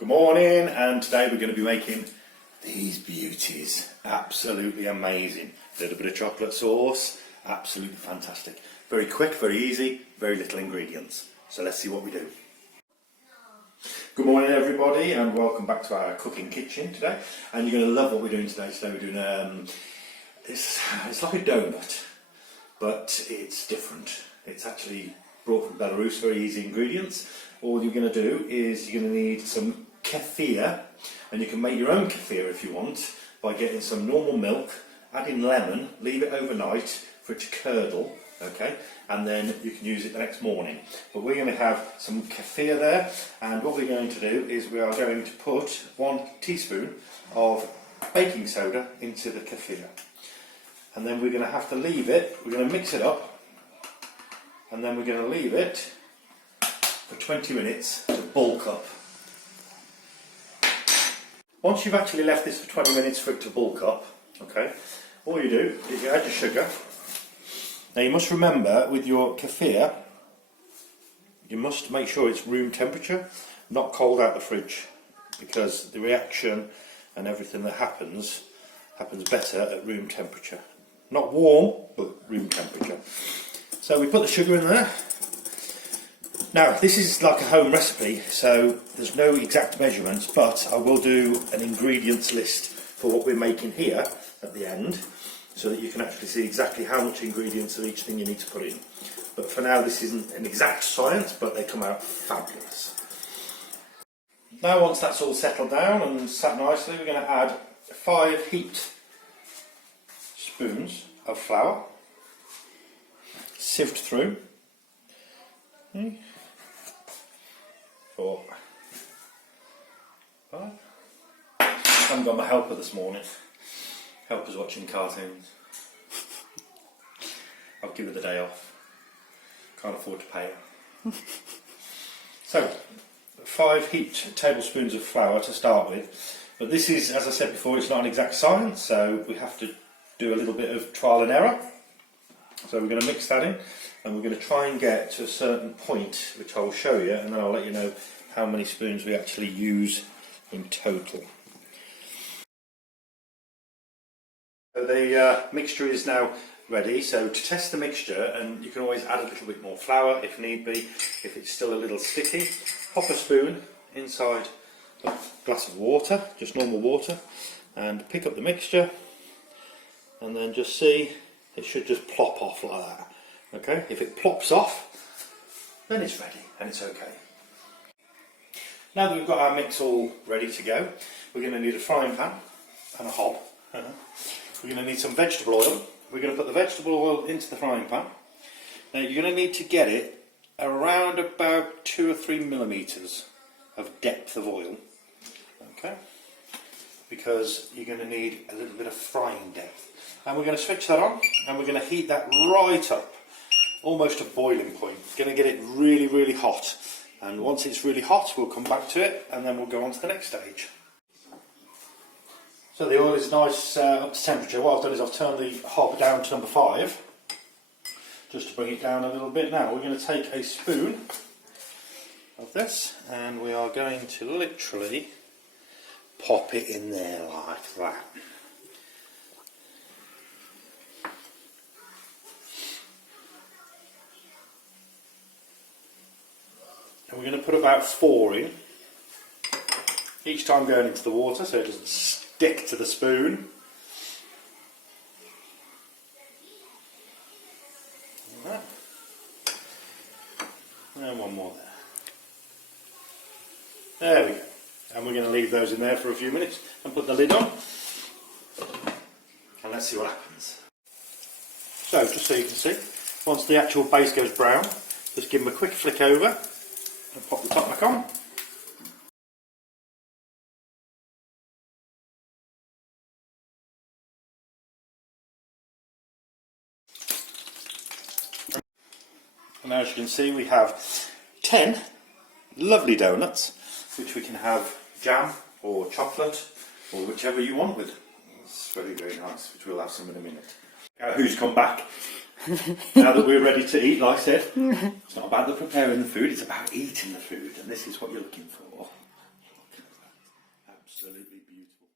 Good morning, and today we're going to be making these beauties. Absolutely amazing. A little bit of chocolate sauce, absolutely fantastic. Very quick, very easy, very little ingredients. So let's see what we do. Good morning everybody, and welcome back to our cooking kitchen today. And you're going to love what we're doing today. Today we're doing, it's like a donut, but it's different. It's actually brought from Belarus, very easy ingredients. All you're going to do is you're going to need some Kefir, and you can make your own Kefir if you want by getting some normal milk, adding lemon, leave it overnight for it to curdle, okay, and then you can use it the next morning. But we're going to have some Kefir there, and what we're going to do is we are going to put 1 teaspoon of baking soda into the Kefir, and then we're going to have to leave it, we're going to mix it up, and then we're going to leave it for 20 minutes to bulk up. Once you've actually left this for 20 minutes for it to bulk up, okay, all you do is you add your sugar. Now you must remember with your Kefir, you must make sure it's room temperature, not cold out the fridge, because the reaction and everything that happens better at room temperature. Not warm, but room temperature. So we put the sugar in there. Now this is like a home recipe, so there's no exact measurements, but I will do an ingredients list for what we're making here at the end, so that you can actually see exactly how much ingredients of each thing you need to put in. But for now this isn't an exact science, but they come out fabulous. Now once that's all settled down and sat nicely, we're going to add 5 heaped spoons of flour, sieved through. 4, 5. I haven't got my helper this morning. Helper's watching cartoons. I'll give her the day off. Can't afford to pay her. So, 5 heaped tablespoons of flour to start with. But this is, as I said before, it's not an exact science, so we have to do a little bit of trial and error. So we're going to mix that in, and we're going to try and get to a certain point, which I will show you, and then I'll let you know how many spoons we actually use in total. So the mixture is now ready, so to test the mixture, and you can always add a little bit more flour if need be, if it's still a little sticky, pop a spoon inside a glass of water, just normal water, and pick up the mixture, and then just see. It should just plop off like that. Okay, if it plops off, then it's ready and it's okay. Now that we've got our mix all ready to go, we're going to need a frying pan and a hob. We're going to need some vegetable oil. We're going to put the vegetable oil into the frying pan. Now you're going to need to get it around about 2 or 3 millimeters of depth of oil. Okay, because you're going to need a little bit of frying depth. And we're going to switch that on, and we're going to heat that right up, almost to boiling point. Going to get it really, really hot. And once it's really hot, we'll come back to it, and then we'll go on to the next stage. So the oil is nice up to temperature. What I've done is I've turned the hob down to number 5, just to bring it down a little bit. Now we're going to take a spoon of this, and we are going to literally pop it in there like that. And we're going to put about 4 in, each time going into the water so it doesn't stick to the spoon. Like that. And 1 more there. There we go. And we're going to leave those in there for a few minutes and put the lid on. And let's see what happens. So, just so you can see, once the actual base goes brown, just give them a quick flick over. And pop the top back on. And as you can see, we have 10 lovely donuts, which we can have jam or chocolate or whichever you want with. It's very, very nice, which we'll have some in a minute. Who's come back? Now that we're ready to eat, like I said, it's not about the preparing the food, it's about eating the food, and this is what you're looking for. Absolutely beautiful.